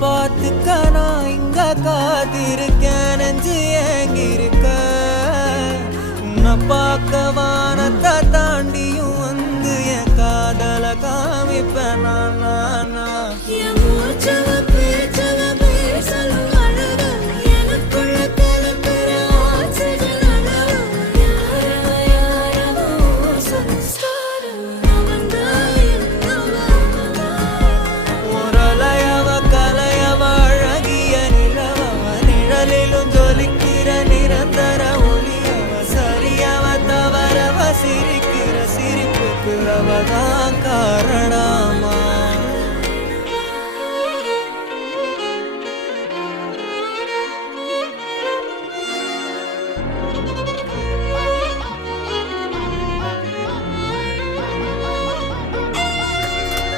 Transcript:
பார்த்துக்க நான் இங்க காத்திருக்கேன் நெஞ்சு ஏங்கிருக்க உன்னை பார்க்க வானத்தை தாண்டியும் வந்து என் காதல காமிப்பேன் நான்